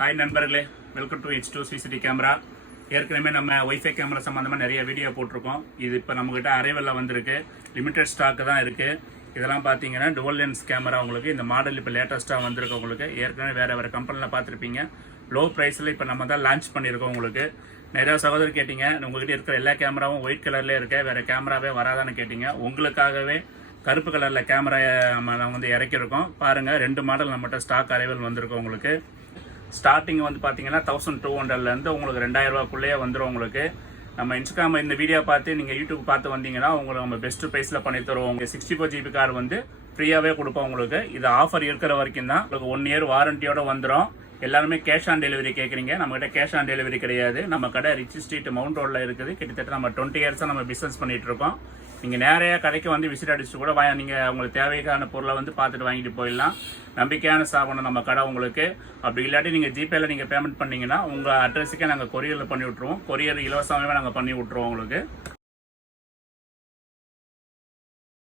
Hi நண்பர்களே, welcome to H2 CCTV camera. ஏற்கனவே நம்ம ஒய்ஃபை கேமரா சம்மந்தமாக நிறைய வீடியோ போட்டிருக்கோம். இது இப்போ நம்மக்கிட்ட அரைவலில் வந்திருக்கு. லிமிடெட் ஸ்டாக்கு தான் இருக்குது. இதெல்லாம் பார்த்தீங்கன்னா டுவல் லென்ஸ் கேமரா. உங்களுக்கு இந்த மாடல் இப்போ லேட்டஸ்ட்டாக வந்திருக்கு. உங்களுக்கு ஏற்கனவே வேறு கம்பெனியில் பார்த்துருப்பீங்க. லோ ப்ரைஸில் இப்போ நம்ம தான் லான்ச் பண்ணியிருக்கோம். உங்களுக்கு நிறையா சகோதரர் கேட்டிங்க, உங்கள்கிட்ட இருக்கிற எல்லா கேமராவும் ஒயிட் கலர்லேயே இருக்க, வேறு கேமராவே வராதான்னு கேட்டிங்க. உங்களுக்காகவே கருப்பு கலரில் கேமரா நம்ம வந்து இறக்கியிருக்கோம். பாருங்கள், 2 மாடல் நம்மகிட்ட ஸ்டாக் அரைவல் வந்திருக்கோம். உங்களுக்கு ஸ்டார்டிங் வந்து பார்த்தீங்கன்னா 1200 உங்களுக்கு 2000 ரூபாய்க்குள்ளேயே வந்துடும். உங்களுக்கு நம்ம இன்ஸ்டாகிராம் இந்த வீடியோ பார்த்து நீங்கள் யூடியூப் பார்த்து வந்தீங்கன்னா உங்களுக்கு நம்ம பெஸ்ட் ப்ரைஸில் பண்ணி தருவோம். உங்களுக்கு 64 GB கார்டு வந்து ஃப்ரீயாகவே கொடுப்போம். உங்களுக்கு இது ஆஃபர் இருக்கிற வரைக்கும் தான். உங்களுக்கு 1 இயர் வாரண்டியோட வந்துடும். எல்லாருமே கேஷ் ஆன் டெலிவரி கேட்குறீங்க. நம்மகிட்ட கேஷ் ஆன் டெலிவரி கிடையாது. நம்ம கடை ரிச் ஸ்ட்ரீட் மவுண்ட் ரோடில் இருக்குது. கிட்டத்தட்ட நம்ம 20 இயர்ஸாக நம்ம பிஸ்னஸ் பண்ணிட்டு இருக்கோம். நீங்கள் நேரையா கடைக்கு வந்து விசிட் அடிச்சுட்டு கூட நீங்கள் உங்களுக்கு தேவைக்கான பொருளை வந்து பார்த்துட்டு வாங்கிட்டு போயிடலாம். நம்பிக்கையான ஸ்தாபனம் நம்ம கடை உங்களுக்கு. அப்படி இல்லாட்டி நீங்கள் ஜிபேயில் நீங்கள் பேமெண்ட் பண்ணிங்கன்னா உங்கள் அட்ரஸுக்கே நாங்கள் கொரியரில் பண்ணி விட்ருவோம். கொரியர் இலவசமாகவே நாங்கள் பண்ணி விட்ருவோம் உங்களுக்கு.